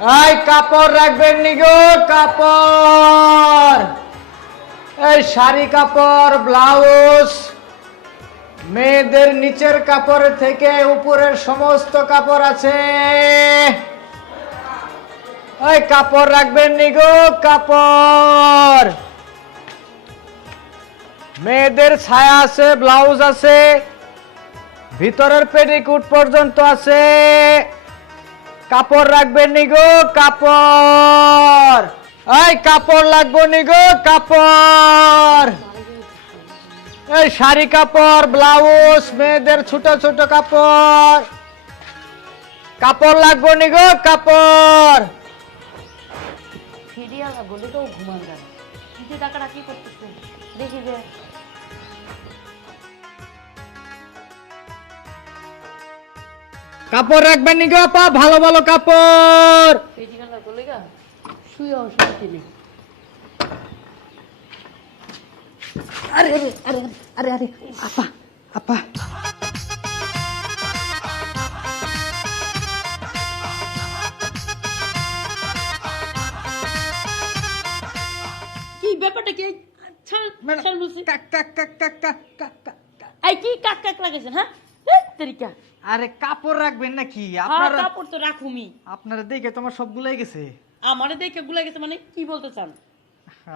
এই কাপড় রাখবেন নি গো, কাপড়। এই শাড়ি কাপড়, ব্লাউজ, মেয়েদের নিচের কাপড় থেকে উপরের সমস্ত কাপড় আছে। এই কাপড় রাখবেন নি গো, কাপড়। মেয়েদের ছায়া আছে, ব্লাউজ আছে, ভিতরের পেটিকুট পর্যন্ত আছে। কাপড় রাখবেন নি গো, কাপড়। এই কাপড় লাগবো নি গো, কাপড়। এই শাড়ি কাপড়, ব্লাউজ, মেয়েদের ছোট ছোট কাপড়। কাপড় লাগবো নি গো, কাপড়। ফিরিয়ালা বলে তো ঘুমান যায় নিজে টাকাটা কি করতেছে দেখি যে কাপড় রাখবেন নি গো আপা, ভালো ভালো কাপড়। ফিরিয়ালা বলে গা শুয়ে অসুবিধা নেই। আরে আরে আরে আরে আরে আপা আপা কি ব্যাপারটা কি ছাড় ছাড় বলছি কাক কাক কাক কাক কাক কাক কাক। এই কি কাক কাক লাগাইছেন হ্যাঁ তরিকা আরে কাপড় রাখবেন নাকি হ্যাঁ আপনারা? কাপড় তো রাখুমি আপনারা দেখে তোমার সব গুলাই গেছে। আমারে দেখে গুলা গেছে মানে কি বলতে চান?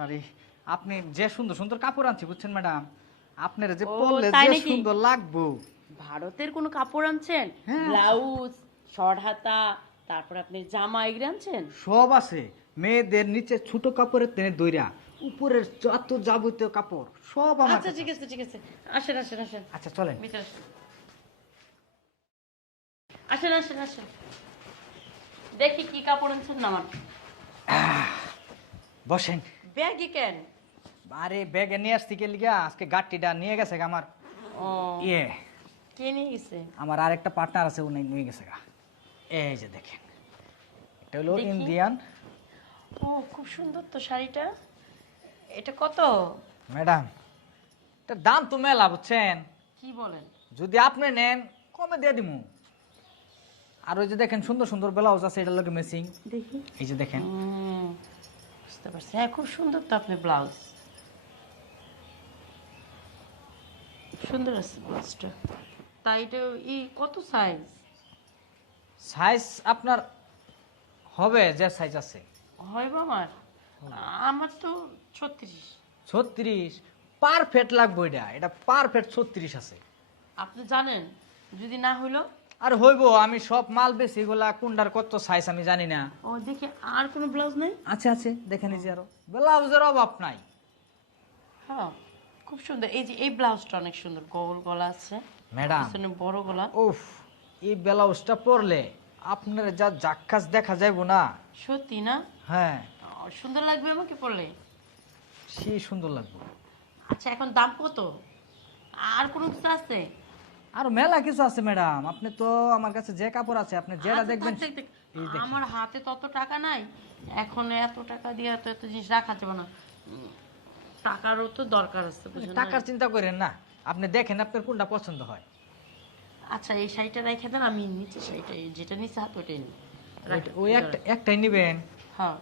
আরে আপনি যে সুন্দর সুন্দর কাপড় আনছি বুঝছেন ম্যাডাম, আপনারা যে ও, পরলে তাই যে নাকি? সুন্দর লাগবো। ভারতের কোনো কাপড় আনছেন? হ্যাঁ। ব্লাউজ, শর্ট হাতা, তারপর আপনি জামা এগুলো আনছেন? সব আছে, মেয়েদের নিচে ছোট কাপড়ের তেনে দইরা উপরের যত যাবতীয় কাপড় সব আমার আচ্ছা কাছে ঠিক আছে ঠিক আছে আসেন আসেন আসেন আছে। আচ্ছা চলেন। ভিতরে আসেন আসেন আসেন আসেন দেখি কি কাপড় আনছেন না আমার বসেন। ব্যাগে কেন? আরে ব্যাগে নিয়ে আসছি কে লিগা, আজকে গাড়িটা নিয়ে গেছে গা আমার ও ইয়ে, কে নিয়ে গেছে? আমার আরেকটা পার্টনার আছে উনি নিয়ে গেছে গা। এই যে দেখেন, এটা হলো দেখি। ইন্ডিয়ান। ও খুব সুন্দর তো শাড়িটা। এটা কত? ম্যাডাম এটার দাম তো মেলা বুঝছেন, কি বলেন? যদি আপনি নেন কমে দিয়ে দিমু। আর ওই যে দেখেন সুন্দর সুন্দর ব্লাউজ আছে, এটার লোকে মেসিং। দেখি এই যে দেখেন, বুঝতে পারছি। হ্যাঁ খুব সুন্দর তো আপনি ব্লাউজ, সুন্দর আছে ব্লাউজটা। তাই এটা কত সাইজ? সাইজ আপনার হবে যে সাইজ আছে। হয় বা আমার আমার তো 36। 36 পারফেক্ট লাগবে, এটা এটা পারফেক্ট 36 আছে। আপনি জানেন যদি না হইলো? আর হইবো, আমি সব মাল বেশি এগুলা কোনটার কত সাইজ আমি জানি না। ও দেখি আর কোনো ব্লাউজ নেই? আছে আছে দেখেন, এই যে আরো ব্লাউজের অভাব নাই। হ্যাঁ খুব সুন্দর। এই যে এই ব্লাউজটা অনেক সুন্দর, গোল গলা আছে, ম্যাডাম পিছনে বড় গলা। উফ, এই ব্লাউজটা পরলে আপনার যা জাক্কাস দেখা যাইবো না। সত্যি না? হ্যাঁ সুন্দর লাগবে আমাকে পরলে। সেই সুন্দর লাগবে। আচ্ছা এখন দাম কত? আর কোনো কিছু আছে? আর মেলা কিছু আছে ম্যাডাম, আপনি তো আমার কাছে যে কাপড় আছে আপনি যেটা আচ্ছা, দেখবেন। থাক, থাক, থাক। এই দেখেন। আমার হাতে তত টাকা নাই এখন, এত টাকা দিয়ে তো এত জিনিস রাখা যাবে না। টাকারও তো দরকার আছে বুঝলেন না? টাকার চিন্তা করেন না, আপনি দেখেন আপনার কোনটা পছন্দ হয়। আচ্ছা এই শাড়িটা রেখে দেন, আমি নিচে শাড়িটা যেটা নিচে হাত ওইটাই নিই। ওই একটাই নিবেন। হ্যাঁ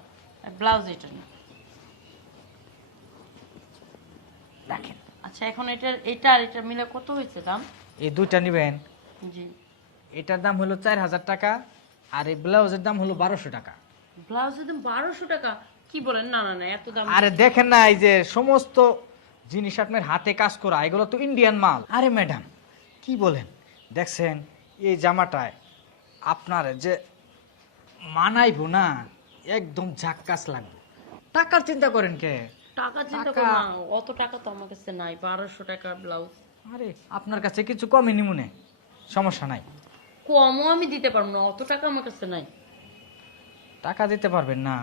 ব্লাউজ এটা নিই। রাখেন। আচ্ছা এখন এটা আর এটা মিলে কত হয়েছে দাম? এই দুইটা নিবেন। জি। এটার দাম হলো 4000 টাকা, আর এই ব্লাউজের দাম হলো 1200 টাকা। ব্লাউজের দাম 1200 টাকা? কি বলেন? না না না এত দাম। আরে দেখেন না, এই যে সমস্ত জিনিস আপনার হাতে কাজ করা, এগুলো তো ইন্ডিয়ান মাল। আরে ম্যাডাম কি বলেন, দেখছেন এই জামাটায় আপনার যে মানাইবো না, একদম ঝাক্কাস লাগবে। টাকার চিন্তা করেন কে? টাকা চিন্তা টাকা- করো না, অত টাকা তো আমার কাছে নাই। 1200 টাকার ব্লাউজ আরে আপনার কাছে কিছু কমই নিমুনে, সমস্যা নাই। কমও আমি দিতে পারবো না, অত টাকা আমার কাছে নাই। টাকা দিতে পারবেন না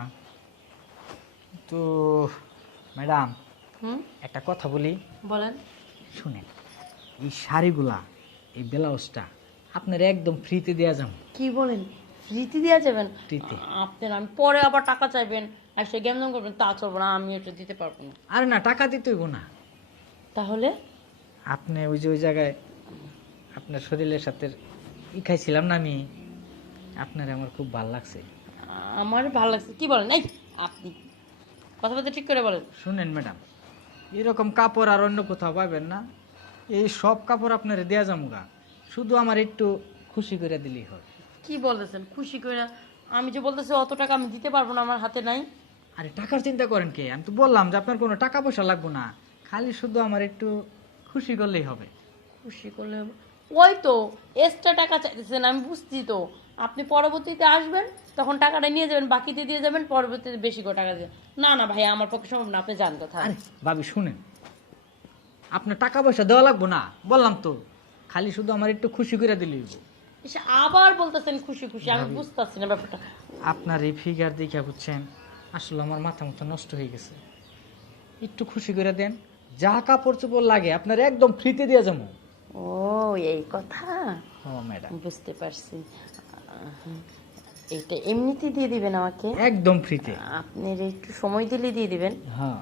তো ম্যাডাম হুম একটা কথা বলি, বলেন। শুনেন। এই শাড়িগুলা, এই ব্লাউজটা আপনার একদম ফ্রিতে দেওয়া যাবে। কি বলেন? ফ্রিতে দেওয়া যাবেন? ফ্রিতে। আপনার আমি পরে আবার টাকা চাইবেন আর সে গেমজাম করবেন, তা চলবো না, আমি এটা দিতে পারবো না। আরে না, টাকা দিতে হইব না। তাহলে আপনি ওই যে ওই জায়গায় আপনার শরীরের সাথে খাইছিলাম না আমি, আপনার আমার খুব ভালো লাগছে। আমার ভালো লাগছে। কি বলেন? এই আপনি কথাবার্তা ঠিক করে বলেন। শুনেন ম্যাডাম, এরকম কাপড় আর অন্য কোথাও পাবেন না। এই সব কাপড় আপনার দেয়া যামুগা, শুধু আমার একটু খুশি করে দিলেই হয়। কি বলতেছেন খুশি করে? আমি যে বলতেছি অত টাকা আমি দিতে পারবো না, আমার হাতে নাই। আরে টাকার চিন্তা করেন কে? আমি তো বললাম যে আপনার কোনো টাকা পয়সা লাগবে না, খালি শুধু আমার একটু খুশি করলেই হবে। খুশি করলে ওই তো এক্সট্রা টাকা চাইতেছেন, আমি বুঝছি তো। আপনি পরবর্তীতে আসবেন, তখন টাকাটা নিয়ে যাবেন, বাকিতে দিয়ে যাবেন, পরবর্তীতে বেশি করে টাকা দিয়ে। না না ভাই, আমার পক্ষে সম্ভব না, আপনি জান কথা। আরে ভাবি শুনেন, আপনার টাকা পয়সা দেওয়া লাগবে না, বললাম তো, খালি শুধু আমার একটু খুশি করে দিলেই হবে। এসে আবার বলতেছেন খুশি খুশি, আমি বুঝতেছি না ব্যাপারটা। আপনার এই ফিগার দেখে বুঝছেন, আসলে আমার মাথা মতো নষ্ট হয়ে গেছে। একটু খুশি করে দেন, যা কাপড় চোপড় লাগে আপনার একদম ফ্রিতে দিয়ে যাবো। ও এই কথা, ও ম্যাডাম, বুঝতে পারছি। এটা এমনিতে দিয়ে দিবেন আমাকে? একদম ফ্রিতে। আপনার একটু সময় দিলে দিয়ে দিবেন। হ্যাঁ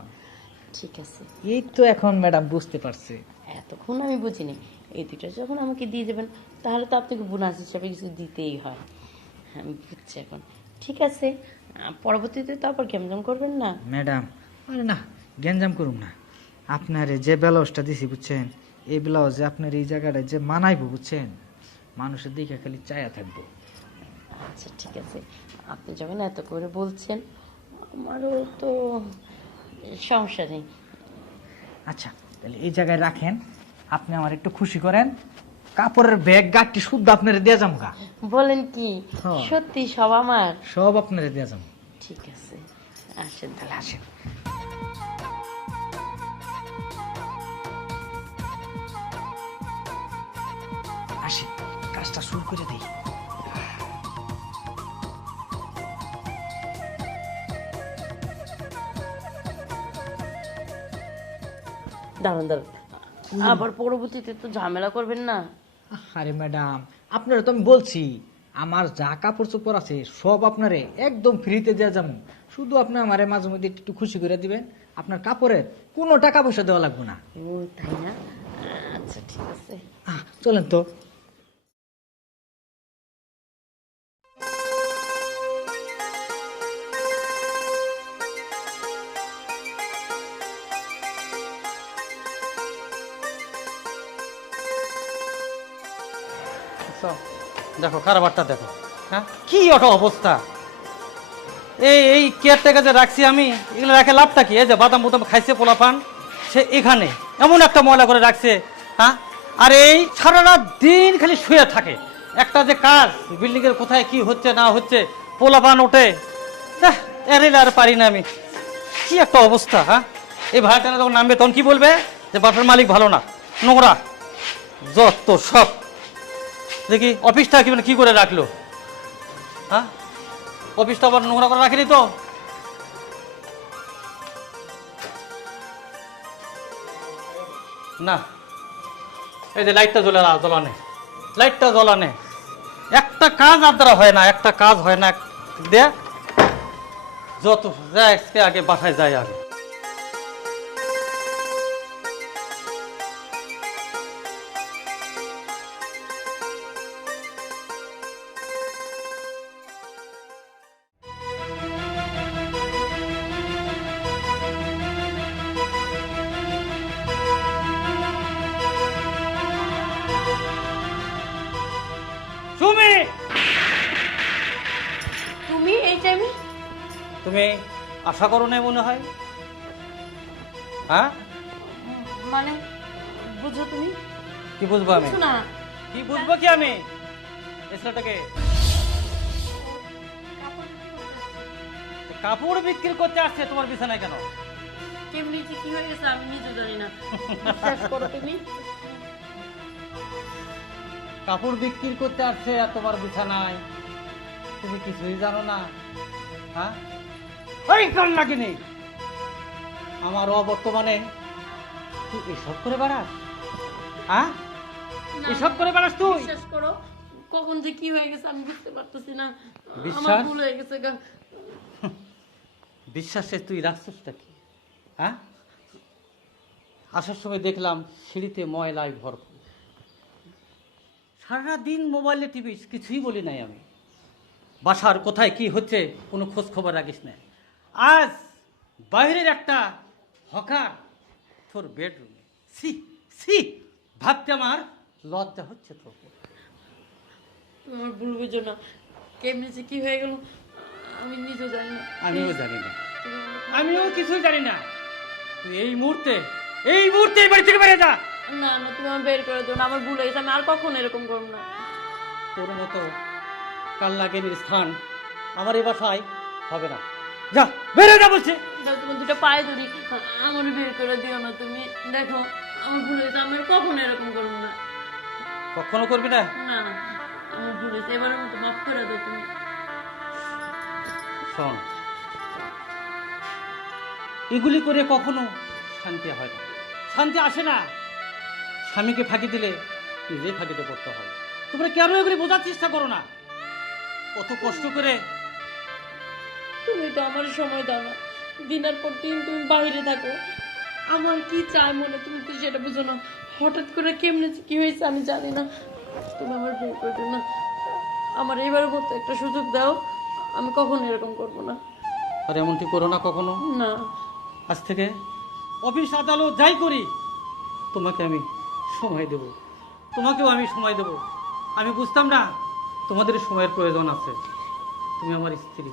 ঠিক আছে। এই তো এখন ম্যাডাম বুঝতে পারছি। এতক্ষণ আমি বুঝিনি। এই দুইটা যখন আমাকে দিয়ে দেবেন, তাহলে তো আপনাকে বোনাস হিসাবে কিছু দিতেই হয়। আমি বুঝছি এখন। ঠিক আছে, পরবর্তীতে তো আবার কেমন করবেন না? ম্যাডাম আরে না, গ্যাঞ্জাম করুন না। আপনার যে ব্লাউজটা দিছি বুঝছেন, এই ব্লাউজে আপনার এই জায়গাটায় যে মানাইবো বুঝছেন, মানুষের দিকে খালি চায়া থাকবো। আচ্ছা ঠিক আছে, আপনি যখন এত করে বলছেন, আমারও তো সমস্যা নেই। আচ্ছা তাহলে এই জায়গায় রাখেন, আপনি আমার একটু খুশি করেন, কাপড়ের ব্যাগ গাঠটি শুদ্ধ আপনার দিয়ে যাবো গা। বলেন কি? হ্যাঁ। সত্যি সব আমার? সব আপনার দিয়ে যাবো। ঠিক আছে, আসেন তাহলে আসেন। আসি, কাজটা শুরু করে দিই। দাঁড়ান দাঁড়ান, আবার পরবর্তীতে তো ঝামেলা করবেন না? আরে ম্যাডাম, আপনারা তো আমি বলছি, আমার যা কাপড় চোপড় আছে সব আপনারে একদম ফ্রিতে দেওয়া যাবো, শুধু আপনি আমারে মাঝে মধ্যে একটু খুশি করে দিবেন, আপনার কাপড়ের কোনো টাকা পয়সা দেওয়া লাগবে না। ও তাই না? আচ্ছা ঠিক আছে। চলেন তো। দেখো কারবারটা দেখো, হ্যাঁ কি ওটা অবস্থা। এই এই কেয়ারটাকে যে রাখছি আমি, এগুলো রাখে লাভটা কি? এই যে বাদাম বুদাম খাইছে পোলাপান, সে এখানে এমন একটা ময়লা করে রাখছে, হ্যাঁ। আর এই সারা রাত দিন খালি শুয়ে থাকে। একটা যে কাজ বিল্ডিং এর কোথায় কি হচ্ছে না হচ্ছে, পোলাপান ওঠে, এর আর পারি না আমি। কি একটা অবস্থা, হ্যাঁ। এই ভাড়াটা যখন নামবে তখন কি বলবে? যে বাসার মালিক ভালো না, নোংরা, যত সব। দেখি অফিসটা কি করে রাখলো, হ্যাঁ। অফিসটা আবার নোংরা করে রাখিনি তো? না, এই যে লাইটটা জ্বলানে, লাইটটা জ্বলানে, একটা কাজ আর দ্বারা হয় না, একটা কাজ হয় না। দেখ যত যায় আগে বাসায় যায় আগে। তুমি তুমি এই টাইমে? তুমি আশা করো না মনে হয়, হ্যাঁ। মানে বুঝো তুমি? কি বুঝবো আমি? বুঝছো না? কি বুঝবো কি আমি? এই ছেলেটাকে কাপড় বিক্রি করতে আসছে তোমার বিছানায় কেন? কেমনি যে কি হয়ে গেছে আমি নিজে জানি না। বিশ্বাস করো তুমি। কাপড় বিক্রি করতে আসছে আর তোমার বিছানায়, তুমি কিছুই জানো না, হ্যাঁ। ওই কান লাগিনি আমার অবর্তমানে তুই এসব করে বেড়াস, হ্যাঁ। না, এসব করে বেড়াস তুই? বিশ্বাস করো, কখন যে কি হয়ে গেছে আমি বুঝতে পারতেছি না। আমার বিশ্বাস? ভুল হয়ে গেছে গা। বিশ্বাসে তুই রাখছিসটা কি, হ্যাঁ। আসার সময় দেখলাম সিঁড়িতে ময়লায় ভরপুর, সারাদিন মোবাইলে টিভিস, কিছুই বলি নাই আমি। বাসার কোথায় কি হচ্ছে কোনো খোঁজ খবর রাখিস না। আজ বাইরের একটা হকার তোর বেডরুমে, সি সি, ভাবতে আমার লজ্জা হচ্ছে তোর। তুমি আমার ভুল বুঝো না, কেমনি যে কি হয়ে গেল আমি নিজেও জানি না। আমিও জানি না, তুমি আমাকে- আমিও কিছুই জানি না। তুই এই মুহূর্তে এই বাড়ি থেকে বেরিয়ে যা। না না, তুমি আমার বের করে দিও না, আমার ভুল হয়েছে, আমি আর কখনো এরকম করবো না। তোর মতো কাল্লাগিনীর স্থান আমার এই বাসায় হবে না। যা, বেরিয়ে যা বলছি। দাও, তুমি দুটো পায়ে ধরি, আমার বের করে দিও না। তুমি দেখো আমার ভুল হয়েছে, আমি আর কখনো এরকম করবো না। কখনো করবি না? না, আমার ভুল হয়েছে, এবারের মতো মাফ করে দাও তুমি। শোন, এগুলি করে কখনো শান্তি হয় না, শান্তি আসে না। স্বামীকে ফাঁকি দিলে নিজেই ফাঁকিতে পড়তে হয়। তোমরা কেন এগুলি বোঝার চেষ্টা করো না? কত কষ্ট করে তুমি তো আমার সময় দাও না, দিনের পর দিন তুমি বাইরে থাকো। আমার কি চাই মনে, তুমি তো সেটা বুঝো না। হঠাৎ করে কেমনে যে কি হয়েছে আমি জানি না। তুমি আমার বের করে দিও না, আমার এবারের মতো একটা সুযোগ দাও, আমি কখনো এরকম করবো না। আর এমনটি করো না কখনো। না, আজ থেকে অফিস আদালত যাই করি তোমাকে আমি সময় দেব, তোমাকেও আমি সময় দেব। আমি বুঝতাম না তোমাদের সময়ের প্রয়োজন আছে। তুমি আমার স্ত্রী,